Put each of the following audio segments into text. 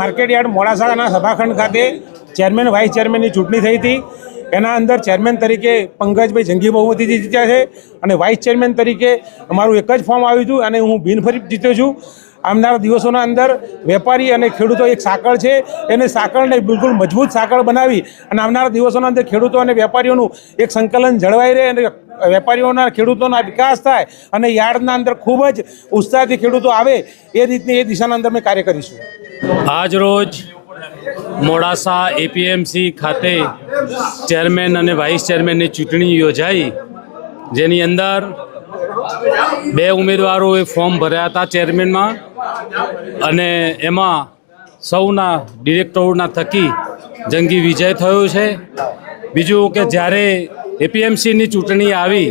Market yard મોડાસાના સભાખંડ ખાતે chairman vice ચેરમેનની ચૂંટણી થઈ હતી। એના અંદર ચેરમેન તરીકે પંકજભાઈ જંગી બહુમતીથી જીત્યા છે અને વાઇસ ચેરમેન તરીકે અમારું એક જ ફોર્મ આવ્યું હતું અને હું બિનહરીફ જીત્યો છું। આવનારા દિવસોના અંદર વેપારી અને ખેડૂતો એક સાંકળ છે, એને સાંકળને બિલકુલ મજબૂત સાંકળ બનાવી અને આવનારા દિવસોના અંદર ખેડૂતો અને વેપારીઓનું એક સંકલન જળવાઈ રહે અને વેપારીઓના ખેડૂતોના વિકાસ થાય અને યાર્ડના અંદર ખૂબ જ ઉત્સાહથી ખેડૂતો આવે એ રીતની એ દિશાના અંદર અમે કાર્ય કરીશું। આજ રોજ મોડાસા એપીએમસી ખાતે ચેરમેન અને વાઇસ ચેરમેનની ચૂંટણી યોજાઈ, જેની અંદર 2 ઉમેદવારોએ ફોર્મ ભર્યા હતા ચેરમેનમાં અને એમાં સૌના ડિરેક્ટરોના થકી જંગી વિજય થયો છે। બીજું કે જ્યારે એપીએમસીની ચૂંટણી આવી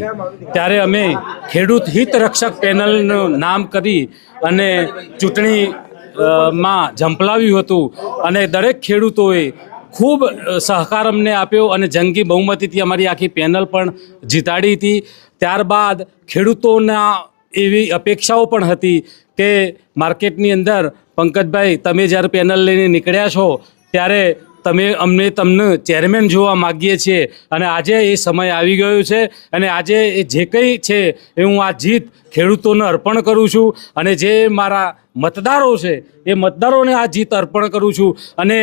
ત્યારે અમે ખેડૂત હિત રક્ષક પેનલનું નામ કરી અને ચૂંટણી માં ઝંપલાવ્યું હતું અને દરેક ખેડૂતોએ ખૂબ સહકાર અમને આપ્યો અને જંગી બહુમતીથી અમારી આખી પેનલ પણ જીતાડી હતી। ત્યારબાદ ખેડૂતોના એવી અપેક્ષાઓ પણ હતી કે માર્કેટની અંદર પંકજભાઈ તમે જ્યારે પેનલ લઈને નીકળ્યા છો ત્યારે તમને ચેરમેન જોવા માગીએ છીએ અને આજે એ સમય આવી ગયો છે અને આજે એ જે કંઈ છે એ હું આ જીત ખેડૂતોને અર્પણ કરું છું અને જે મારા મતદારો છે એ મતદારોને આ જીત અર્પણ કરું છું અને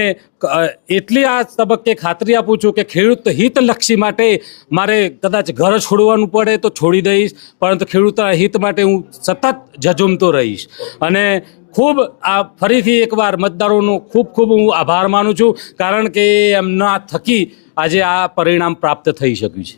એટલી આ તબક્કે ખાતરી આપું છું કે ખેડૂત હિતલક્ષી માટે મારે કદાચ ઘર છોડવાનું પડે તો છોડી દઈશ, પરંતુ ખેડૂતોના હિત માટે હું સતત ઝઝૂમતો રહીશ અને ખૂબ આ ફરીથી એકવાર મતદારોનો ખૂબ ખૂબ હું આભાર માનું છું, કારણ કે એમના થકી આજે આ પરિણામ પ્રાપ્ત થઈ શક્યું છે।